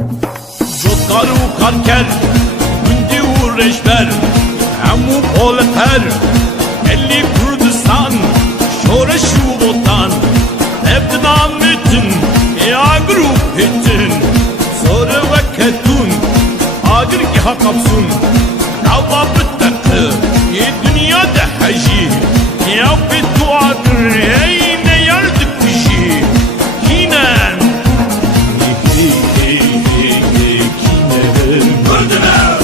جوتکارو کارکر گوندی و رشبر همو پولتر ملی کردستان شورش و وطن ابتدام bütün ya grup bütün sonra vakitun agir ki hakapsun kavva bittakı dünyada hacı ya bitu agir ne yardık kişi kinen Mırdılar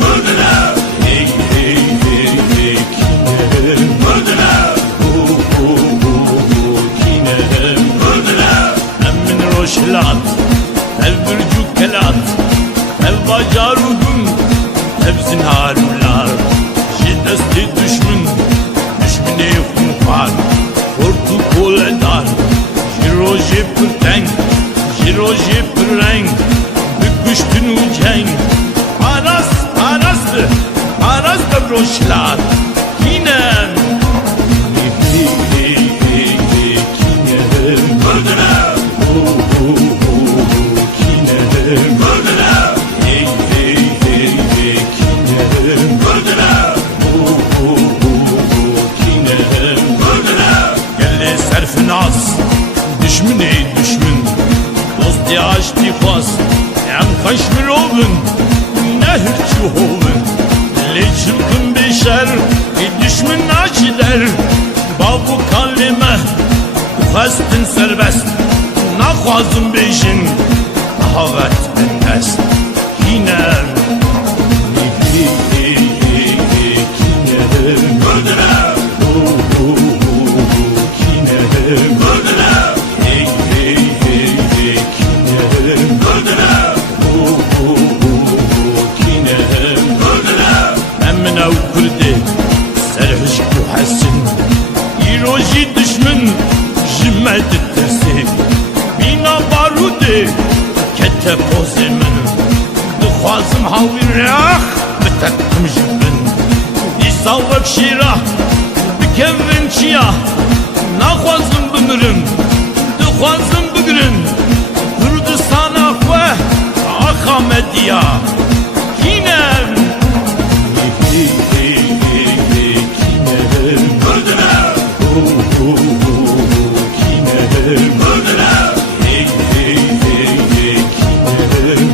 Mırdılar Şilat, ev bürcük kelat, ev bacarudun, ev zinharular. Şiddetli düşmün, düşmüne hunkar, korku koledar. Jiroji pırtenk, jiroji pırrenk, büküştün ucenk. Aras, arastı, aras da broşlar, kinem. Mırdılar Düşmüne düşmün Dost yaş tifas Yan kaşmir olun Nehirçi olun Le çılgın beşer Düşmün nacider Babu kalime Festin serbest Nakhwazım beşin Havet endest Kinem Kinem Mırdılar Kinem Mırdılar Emine u kurdi serhişk bu hassin İroji düşmün jimet ettirsi Bina barudi kete pozimin Dukhwazım havirah Betettim jibin Disavvek şirah Bikevrin çiyah Nakhwazım bimirin Dukhwazım bigirin Kurdistana xwe Axa Medya Kinem Mırdılar Kinem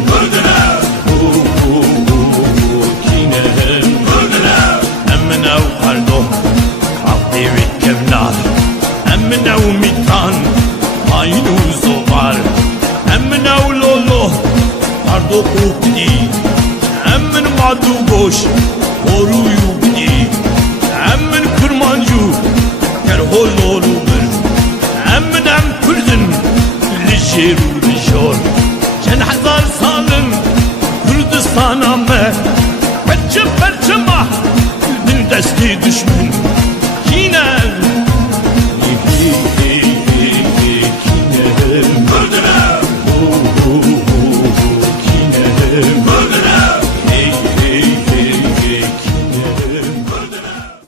Mırdılar Mırdılar Kinem Mırdılar Emine u pardon Kaldi ve kevlar Emine u mitan Aynı zobar Emine u lolo Pardo kupdi Emin madu boş